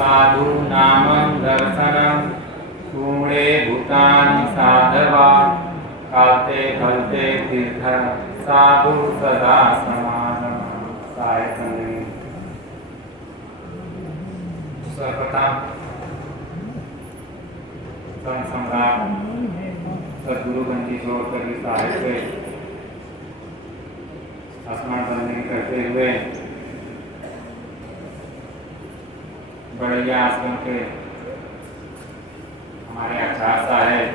साधु नामं दर्शनं कूणे भूतानि साधवा कालते फलते तीर्थ साधु सदा समागम। सर्वप्रथम संत सम्राट सदगुरु बंदी जोड़ कर साहिब से स्मरण बंदगी करते हुए बड़ैया आश्रम के हमारे आचार्य साहेब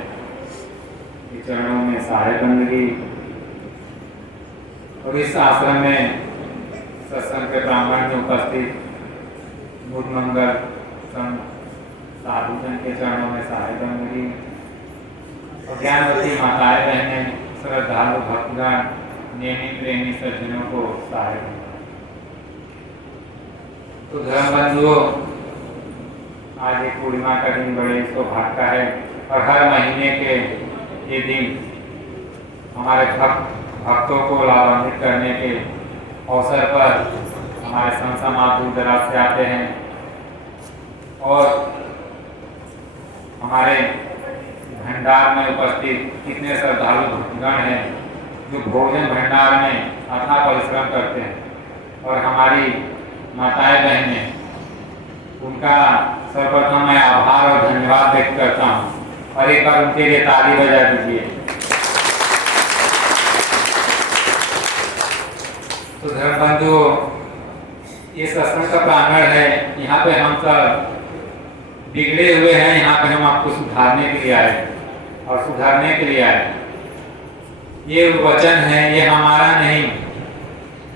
के चरणों में साहिब बंदगी और इस आश्रम में सत्संग के प्रांगण में उपस्थित बुद्ध मंगल संत साधुजन के चरणों में साहिब बंदगी और ज्ञानवती माताएं बहनें श्रद्धालु भक्तगण नेमी प्रेमी सज्जनों को साहिब। तो धर्म बंधुओं, आज एक पूर्णिमा का दिन बड़े सौभाग्य का है और हर महीने के ये दिन हमारे भक्तों को लाभान्वित करने के अवसर पर हमारे संत समाज दूर दराज से आते हैं और हमारे भंडार में उपस्थित कितने श्रद्धालु भक्तगण हैं जो भोजन भंडार में अपना परिश्रम करते हैं और हमारी माताएं बहनें, उनका सर्वप्रथम मैं आभार और धन्यवाद व्यक्त करता हूँ और एक बार उनके लिए ताली बजा दीजिए। तो धर्म बंधु, ये सत्संग का प्रांगण है, यहाँ पे हम सब बिगड़े हुए हैं, यहाँ पे हम आपको सुधारने के लिए आए और सुधारने के लिए आए। ये वचन है, ये हमारा नहीं,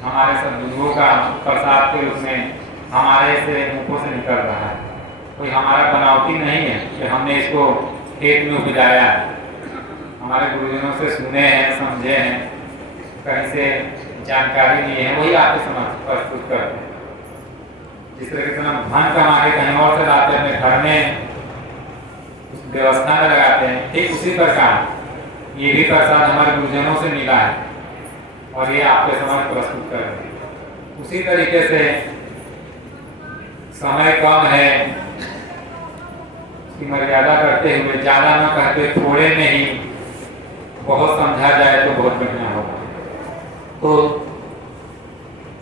हमारे सद्गुरुओं का प्रसाद के रूप में हमारे से मुखों से निकल रहा है। कोई हमारा बनावटी नहीं है कि हमने इसको खेत में उपजाया। हमारे गुरुजनों से सुने हैं, समझे हैं, कहीं से जानकारी नहीं है, वही आपके समक्ष प्रस्तुत करते हैं। जिस तरीके से हम धन कमा के कहीं और से लाते हैं, अपने घर में उस व्यवस्था में लगाते हैं, ठीक उसी प्रकार ये भी प्रसाद हमारे गुरुजनों से मिला है और ये आपके समक्ष प्रस्तुत कर रहे हैं। उसी तरीके से समय कम है, उसकी मर्यादा करते हुए, ज़्यादा न कहते थोड़े में ही बहुत समझा जाए तो बहुत बढ़िया होगा। तो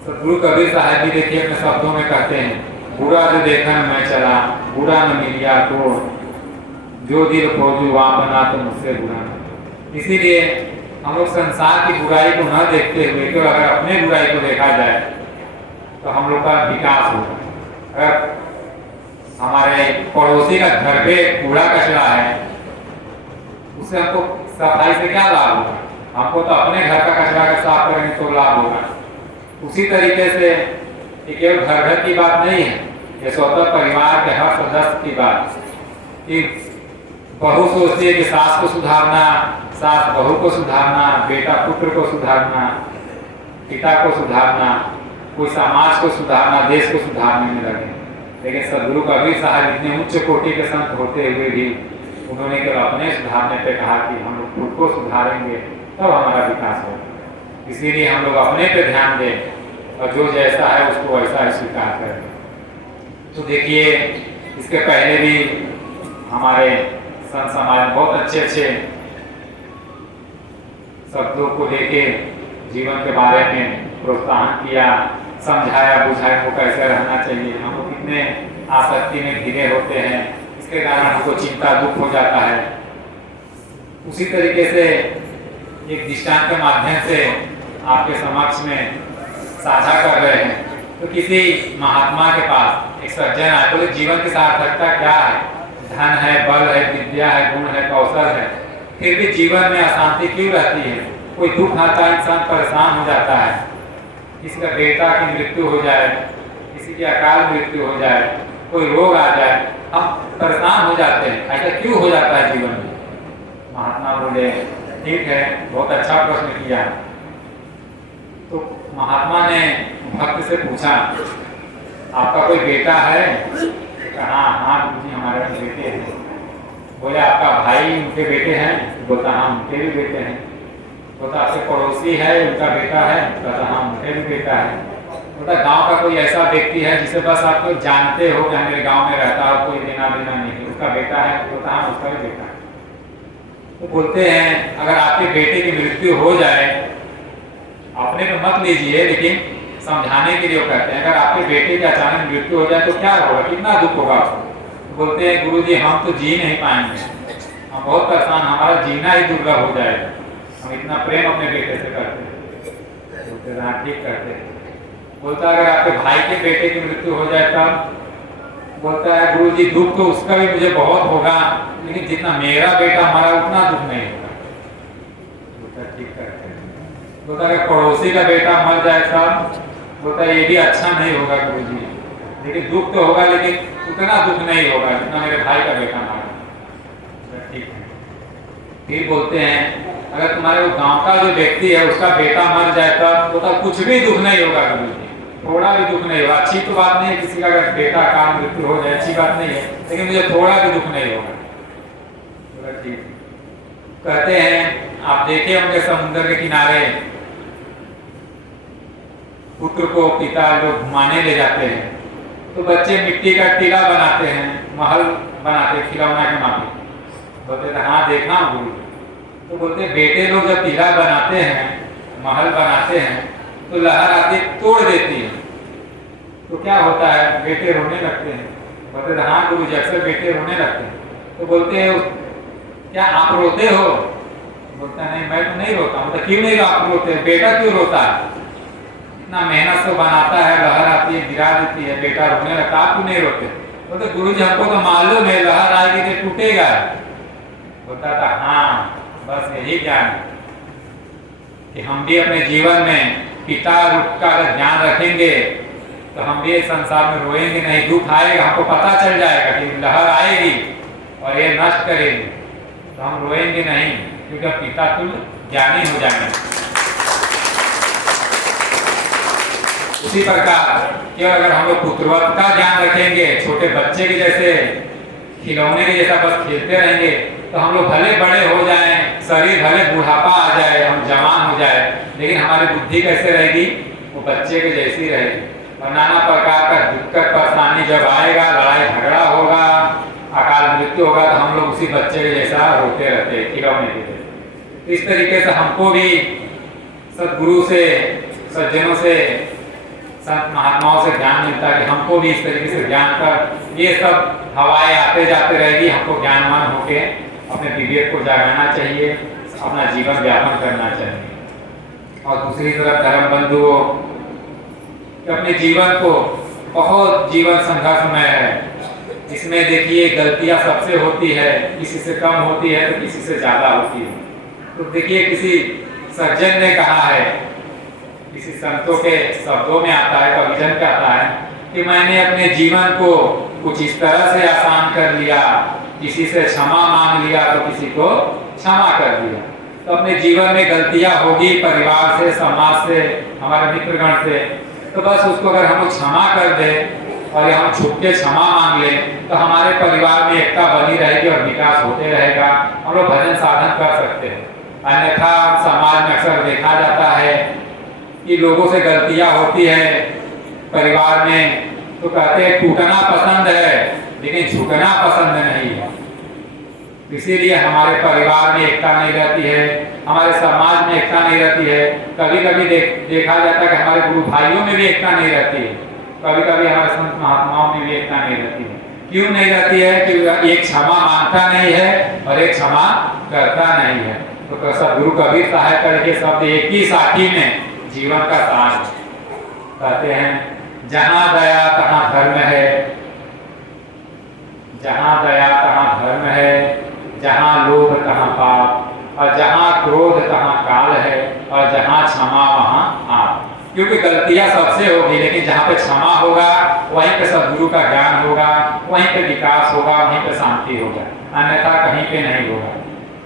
सदगुरु कबीर साहब भी देखिए अपने शब्दों में कहते हैं, बुरा जो देखा न मैं चला, बुरा न मिलिया तो जो दिल खोजू वहाँ बना तो मुझसे बुरा। इसीलिए हम लोग संसार की बुराई को न देखते हुए, क्यों अगर अपने बुराई को देखा जाए तो हम लोग का विकास होगा। अगर हमारे पड़ोसी का घर पे कूड़ा कचरा है, उससे हमको सफाई से क्या लाभ होगा? हमको तो अपने घर का कचरा का साफ करेंगे तो लाभ होगा। उसी तरीके से ये केवल घर की बात नहीं है, ये स्वतः परिवार के हर सदस्य की बात कि बहू सोचती है कि सास को सुधारना, सास बहू को सुधारना, बेटा पुत्र को सुधारना, पिता को सुधारना, कोई समाज को सुधारना, देश को सुधारने में लगे। लेकिन सदगुरु कबीर साहब इतने उच्च कोटि के संत होते हुए भी उन्होंने केवल अपने सुधारने पे कहा कि हम लोग खुद को सुधारेंगे तब हमारा विकास होगा। इसीलिए हम लोग अपने पे ध्यान दें और जो जैसा है उसको वैसा ही स्वीकार करें। तो देखिए, इसके पहले भी हमारे संत समाज बहुत अच्छे शब्दों को लेके जीवन के बारे में प्रोत्साहन किया, समझाया बुझाया को कैसे रहना चाहिए। हम लोग कितने आसक्ति में घिरे होते हैं, इसके कारण हमको चिंता दुख हो जाता है। उसी तरीके से एक दृष्टांत के माध्यम से आपके समक्ष में साझा कर रहे हैं। तो किसी महात्मा के पास एक सज्जन आए, तो जीवन की सार्थकता क्या है? धन है, बल है, विद्या है, गुण है, कौशल है, फिर भी जीवन में अशांति क्यों रहती है? कोई दुख आता है, इंसान परेशान हो जाता है, किसी का बेटा की मृत्यु हो जाए, किसी की अकाल मृत्यु हो जाए, कोई रोग आ जाए, हम परेशान हो जाते हैं। ऐसा क्यों हो जाता है जीवन में? महात्मा बोले, ठीक है, बहुत अच्छा प्रश्न किया। तो महात्मा ने भक्त से पूछा, आपका कोई बेटा है? कहा, हाँ गुरुजी हमारे बेटे हैं। बोले, आपका भाई उनके बेटे हैं? बोलता, हाँ उनके भी बेटे हैं। बोलता, आपके पड़ोसी है उनका बेटा है? कहता, हाँ उनके भी बेटा है। बोलता गांव का कोई ऐसा व्यक्ति है जिसे बस आप तो जानते हो कि मेरे गांव में रहता है, कोई लेना देना नहीं, उसका बेटा है। बोलता हाँ उसका भी बेटा है। तो बोलते हैं अगर आपके बेटे की मृत्यु हो जाए, अपने तो मत लीजिए, लेकिन समझाने के लिए वो कहते हैं अगर आपके बेटे की अचानक मृत्यु हो जाए तो क्या होगा, कितना दुख होगा आपको। बोलते हैं गुरुजी हम तो जी नहीं पाएंगे, हम बहुत परेशान, हमारा जीना ही दुर्लभ हो जाएगा, हम इतना प्रेम अपने बेटे से करते हैं। बोलते हाँ ठीक करते हैं। बोलता है अगर आपके भाई के बेटे की मृत्यु हो जाए तब। बोलता है गुरुजी दुख तो उसका भी मुझे बहुत होगा, लेकिन जितना मेरा बेटा मरा उतना दुख नहीं होगा। बोलता ठीक करते हैं। बोलता अगर पड़ोसी का बेटा मर जाए तब। बोलता ये भी अच्छा नहीं होगा गुरुजी, लेकिन दुख तो होगा लेकिन उतना दुख नहीं होगा जितना मेरे भाई का बेटा मरा। ठीक है। फिर बोलते हैं अगर तुम्हारे वो गांव का जो व्यक्ति है उसका बेटा मर जाए तब। बोलता कुछ भी दुख नहीं होगा गुरुजी, थोड़ा भी दुख नहीं होगा। अच्छी तो बात नहीं है किसी का अगर बेटा का मृत्यु हो जाए, अच्छी बात नहीं है, लेकिन मुझे थोड़ा भी दुख नहीं होगा। बोला ठीक। कहते हैं आप देखिए उनके समुद्र के किनारे पुत्र को पिता लोग घुमाने ले जाते हैं, तो बच्चे मिट्टी का टीला बनाते हैं, महल बनाते हैं खिलौना के माफी। बोलते थे हाँ देखना गुरु। तो बोलते बेटे लोग जब टीला बनाते हैं, महल बनाते हैं, तो लहर आती तोड़ देती है, तो क्या होता है बेटे रोने लगते हैं। बोलते थे हाँ गुरु जी अक्सर बेटे रोने लगते हैं। तो बोलते हैं क्या आप रोते हो। बोलता नहीं मैं तो नहीं रोता। बोलता क्यों नहीं आप रोते, बेटा क्यों रोता है, इतना मेहनत से बनाता है, लहर आती है गिरा देती है, बेटा रोने लगता, आप क्यों नहीं रोते। बोलते गुरु जी हमको तो मालूम है लहर आएगी तो टूटेगा। बोलता था हाँ बस यही ज्ञान कि हम भी अपने जीवन में पिता रूप का अगर ध्यान रखेंगे तो हम भी संसार में रोएंगे नहीं, दुख आएगा हमको पता चल जाएगा कि लहर आएगी और ये नष्ट करेगी, तो हम रोएंगे नहीं, क्योंकि पिता तुल्य ज्ञानी हो जाएंगे। उसी प्रकार कि अगर हम लोग पुत्रवत का ध्यान रखेंगे, छोटे बच्चे के जैसे खिलौने के जैसा बस खेलते रहेंगे, तो हम लोग भले बड़े हो जाएं, शरीर भले बुढ़ापा आ जाए, हम जवान हो जाए, लेकिन हमारी बुद्धि कैसे रहेगी, वो बच्चे के जैसी रहेगी। और नाना प्रकार का दिक्कत परेशानी जब आएगा, लड़ाई झगड़ा होगा, अकाल मृत्यु होगा, तो हम लोग उसी बच्चे के जैसा रोते रहते हैं, खिलौने के जैसे। इस तरीके से हमको भी सदगुरु से, सज्जनों से, संत महात्माओं से ज्ञान मिलता है कि हमको भी इस तरीके से ज्ञान कर ये सब हवाएं आते जाते रहेगी, हमको ज्ञानवान होके अपने विवेक को जगाना चाहिए, अपना जीवन व्यापन करना चाहिए। और दूसरी तरफ धर्म बंधुओं, अपने जीवन को बहुत जीवन संघर्षमय है, इसमें देखिए गलतियां सबसे होती है, किसी से कम होती है तो किसी से ज्यादा होती है। तो देखिए किसी सज्जन ने कहा है, किसी संतों के शब्दों में आता है, कविजन कहता है कि मैंने अपने जीवन को कुछ इस तरह से आसान कर लिया, किसी से क्षमा मांग लिया तो किसी को क्षमा कर दिया। तो अपने जीवन में गलतियां होगी, परिवार से, समाज से, हमारे मित्रगण से, तो बस उसको अगर हम क्षमा कर दें और हम छुप के क्षमा मांग लें, तो हमारे परिवार में एकता बनी रहेगी और विकास होते रहेगा, हम लोग भजन साधन कर सकते हैं। अन्यथा समाज में अक्सर देखा जाता है कि लोगों से गलतियां होती है परिवार में, तो कहते हैं टूटना पसंद है लेकिन झुकना पसंद नहीं है। इसीलिए हमारे परिवार में एकता नहीं रहती है, हमारे समाज में एकता नहीं रहती है। कभी कभी देखा जाता है कि हमारे गुरु भाइयों में भी एकता नहीं रहती है, कभी कभी हमारे संत महात्माओं में भी एकता नहीं रहती है। क्यों नहीं रहती है? कि एक क्षमा मांगता नहीं है और एक क्षमा करता नहीं है। तो सदगुरु कबीर साहब करके शब्द एक ही साथी में जीवन का सार कहते हैं, जहां दया तहां धर्म है, जहां दया तहां धर्म है, जहां लोभ तहां पाप, और जहां क्रोध तहां काल है, और जहां क्षमा वहां आप। क्योंकि गलतियां सबसे होगी, लेकिन जहां पे क्षमा होगा वहीं पे सदगुरु का ज्ञान होगा, वहीं पे विकास होगा, वहीं पे शांति होगा, अन्यथा कहीं पे नहीं होगा।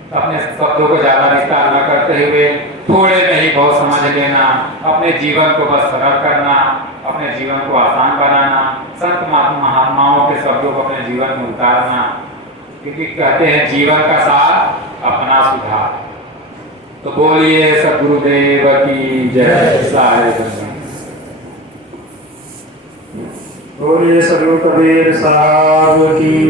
तो अपने शब्दों को ज्यादा विस्तार न करते हुए थोड़े में ही बहुत समझ लेना, अपने जीवन को बस सरल करना, अपने जीवन को आसान बनाना, संत महात्माओं के शब्दों को अपने जीवन में उतारना, क्योंकि कहते हैं जीवन का सार अपना सुधार। तो बोलिए सद्गुरुदेव की जय। सारे बोलिए सदगुरु कबीर साहब की।